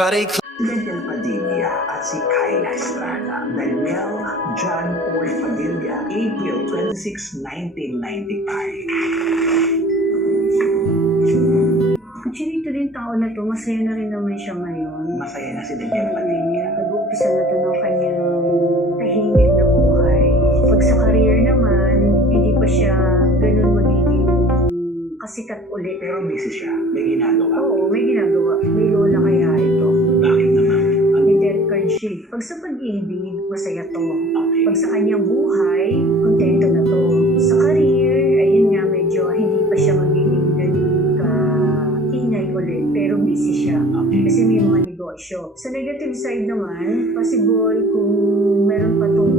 Friday. Daniel Padilla at si Kyla Estrada. Daniel John Paul Padilla, April 26, 1995. Actually, ito din taon na to, masaya na rin naman siya ngayon. Masaya na si Daniel Padilla. Nag-uumpisa na to ng kanyang tahimik na buhay. Pag sa career naman, hindi pa siya ganun magiging kasikat ulit. Pero busy siya. May ginagawa. Oo, may ginagawa. May lola kaya ito. Bakit naman? May death card siya. Pag sa pag-ibig, masaya to. Okay. Pag sa kanyang buhay, kontento na to. Sa career, ayun nga, medyo hindi pa siya magiging ganun ka-ingay ulit. Pero busy siya. Okay. Kasi may mga negosyo. Sa negative side naman, possible kung meron pa tong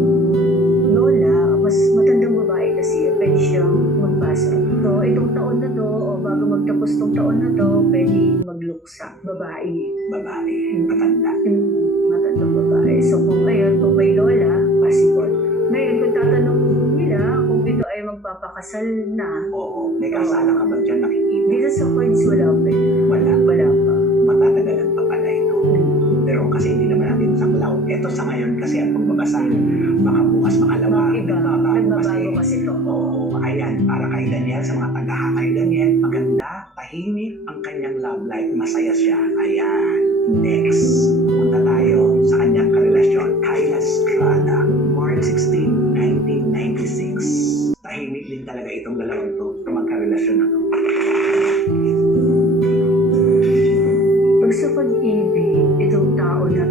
lola, mas matandang babae kasi pwede siyang magpasa. So, itong taon na to, o bago magtapos tong taon na to, pwede magluksa. Babae. Babae. Matanda. Matandang babae. So, kung ngayon, kung may lola, possible. Ngayon, kung tatanong nila kung ito ay magpapakasal na, Oo. May kasala ka ba dyan nakikita? dito sa cards wala pa eh. Wala. Wala pa. Matatagalan pa pala ito. Pero kasi hindi naman natin saklaw. Ito sa ngayon kasi ang pagbabasa. Baka bukas makalawa. Iba. Nagbabago kasi to. Oo, ayan, para kay Daniel, sa mga tagaha kay Daniel, maganda, tahimik ang kanyang love life, masaya siya. Ayan, next, punta tayo sa kanyang karelasyon, Kyla Estrada, March 16, 1996. Tahimik din talaga itong dalawang to, magkarelasyon na to. Pag sa pag-ibig, itong tao na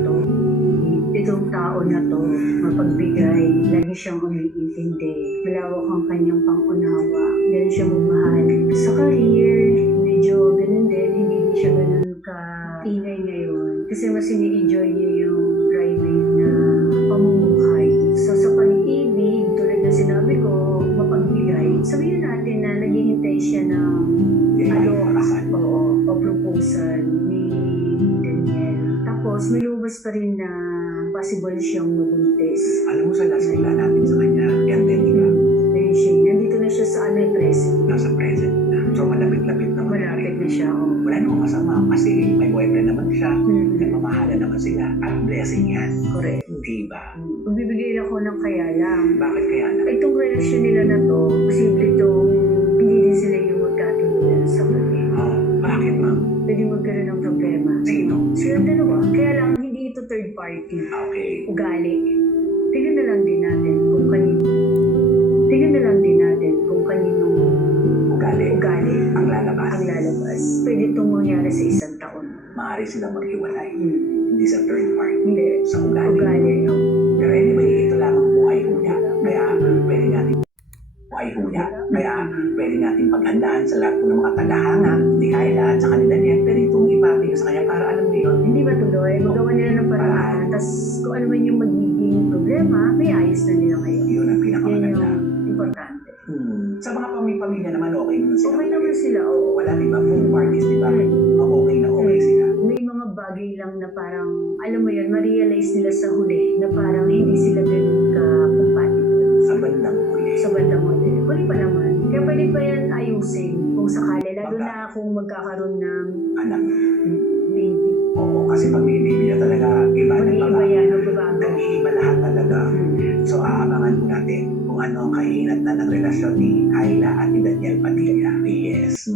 to, mapagbigay, lagi siyang umiintindi, malawak ang kanyang pangunawa, ganun siya magmahal. Sa career, medyo ganun din, hindi din siya ganun ka-ingay ngayon. Kasi mas ini-enjoy niya yung private na pamumuhay. So sa pag-ibig, tulad na sinabi ko, mapagbigay. Sabihin natin na naghihintay siya ng o proposal ni Daniel. Tapos may lumabas pa rin na possible siyang mabuntis. Alam mo sa last nila natin sa kanya, yan din, di ba? Ayun siya. Nandito na siya sa present. Nasa present na. So malapit-lapit naman. Malapit na siya. Oh. Wala namang masama kasi may boyfriend naman siya. Nagmamahala naman sila at blessing yan. Correct. Diba? Magbibigay ako ng kaya lang. Bakit kaya na? Itong relasyon nila na to, posible itong hindi din sila yung magkatuluyan sa kanya. Oh, bakit ma'am? Pwede magkaroon ng problema. Sino? Silang dalawa. Kaya lang, hindi ito third party. Okay. Ugali. Tingnan na lang din natin kung kanino. Tingnan na lang din natin kung kaninong Ugali. ang lalabas. Pwede itong mangyari sa isang taon. Maaari silang maghiwalay. Hindi sa third party. Hindi. Sa ugali. No? Pero anyway, ito lamang buhay huya. Kaya pwede natin pwede natin paghandaan sa lahat po ng mga tagahanga ni Kyla at sa kanila niya. Pwede itong ipatingin sa kanya para alam niyo yun. Hindi ba tuloy? Magawa nila ng paraan. Tapos kung ano man yung magiging problema, may ayos na nila ngayon. Yun ang Yan pinakamaganda. yung importante. Sa mga pamilya naman, okay naman sila. Okay naman sila, oo. Wala, di ba? Full parties, di ba? Okay na okay sila. May mga bagay lang na parang, alam mo yun, ma-realize nila sa huli na parang hindi sila ganun ka-compatible. Sa bandang huli. Sa bandang huli. Huli pa naman. Kaya pwede pa yan ayusin kung sakali. Lalo na kung magkakaroon ng Anak. baby. Oo, kasi pag may baby na talaga, iba na Mag-iiba yan, magbabago. nag-iiba lahat talaga. So, aabangan po natin kung ano ang kahinat na ng relasyon ni Kyla at ni Daniel Padilla. Yes.